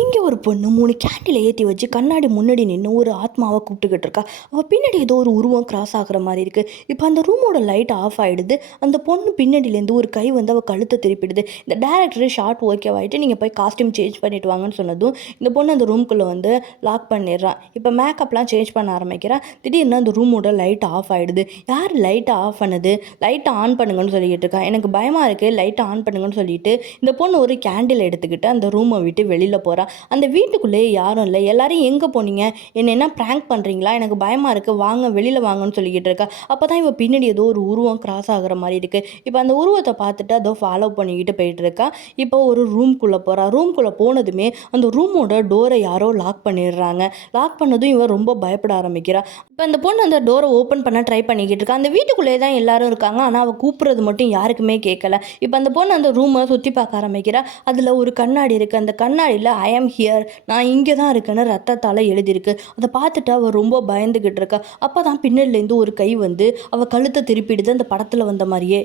இங்கே ஒரு பொண்ணு 3 கேண்டில் ஏற்றி வச்சு கண்ணாடி முன்னாடி நின்று ஒரு ஆத்மாவை கூப்பிட்டுக்கிட்டு இருக்கா. அவள் பின்னாடி ஏதோ ஒரு உருவம் கிராஸ் ஆகுற மாதிரி இருக்குது. இப்போ அந்த ரூமோட லைட் ஆஃப் ஆகிடுது. அந்த பொண்ணு பின்னாடியிலேருந்து ஒரு கை வந்து அவள் கழுத்தை திருப்பிடுது. இந்த டேரக்டர் ஷார்ட் ஓகேவாயிட்டு நீங்கள் போய் காஸ்டியூம் சேஞ்ச் பண்ணிட்டு வாங்கன்னு சொன்னதும் இந்த பொண்ணு அந்த ரூம்குள்ளே வந்து லாக் பண்ணிடுறான். இப்போ மேக்கப்லாம் சேஞ்ச் பண்ண ஆரம்பிக்கிறான். திடீர்னு அந்த ரூமோட லைட் ஆஃப் ஆகிடுது. யார் லைட்டை ஆஃப் பண்ணது? லைட்டை ஆன் பண்ணுங்கன்னு சொல்லிக்கிட்டு இருக்கா. எனக்கு பயமாக இருக்குது, லைட்டை ஆன் பண்ணுங்கன்னு சொல்லிட்டு இந்த பொண்ணு ஒரு கேண்டில் எடுத்துக்கிட்டு அந்த ரூமை விட்டு வெளியில் போகிறா. அந்த வீட்டுக்குள்ளேயே யாரும் இல்லை. எல்லாரும் எங்கே போனீங்க? என்ன ப்ராங்க் பண்ணுறீங்களா? எனக்கு பயமாக இருக்குது, வாங்க வெளியில் வாங்கன்னு சொல்லிக்கிட்டு இருக்கா. அப்போ தான் இவள் பின்னாடி ஏதோ ஒரு உருவம் கிராஸ் ஆகுற மாதிரி இருக்குது. இப்போ அந்த உருவத்தை பார்த்துட்டு அதோ ஃபாலோ பண்ணிக்கிட்டு போயிட்டு இருக்கா. இப்போ ஒரு ரூம்குள்ளே போகிறா. ரூம்குள்ளே போனதுமே அந்த ரூமோட டோரை யாரோ லாக் பண்ணிடுறாங்க. லாக் பண்ணதும் இவன் ரொம்ப பயப்பட ஆரம்பிக்கிறா. இப்போ அந்த பொண்ணு அந்த டோரை ஓப்பன் பண்ண ட்ரை பண்ணிக்கிட்டு இருக்கா. அந்த வீட்டுக்குள்ளேயே தான் எல்லாரும் இருக்காங்க. ஆனால் அவள் கூப்பிட்றது மட்டும் யாருக்குமே கேட்கல. இப்போ அந்த பொண்ணு அந்த ரூமை சுற்றி பார்க்க ஆரம்பிக்கிறா. அதில் ஒரு கண்ணாடி இருக்குது. அந்த கண்ணாடியில் ஐ ஆம் ஹியர், நான் இங்கே தான் இருக்கேன்னு ரத்தத்தால் எழுதியிருக்கு. அதை பார்த்துட்டு அவள் ரொம்ப பயந்துக்கிட்டு இருக்கா. அப்போ தான் பின்னலேருந்து ஒரு கை வந்து அவள் கழுத்தை திருப்பிடுது, அந்த படத்தில் வந்த மாதிரியே.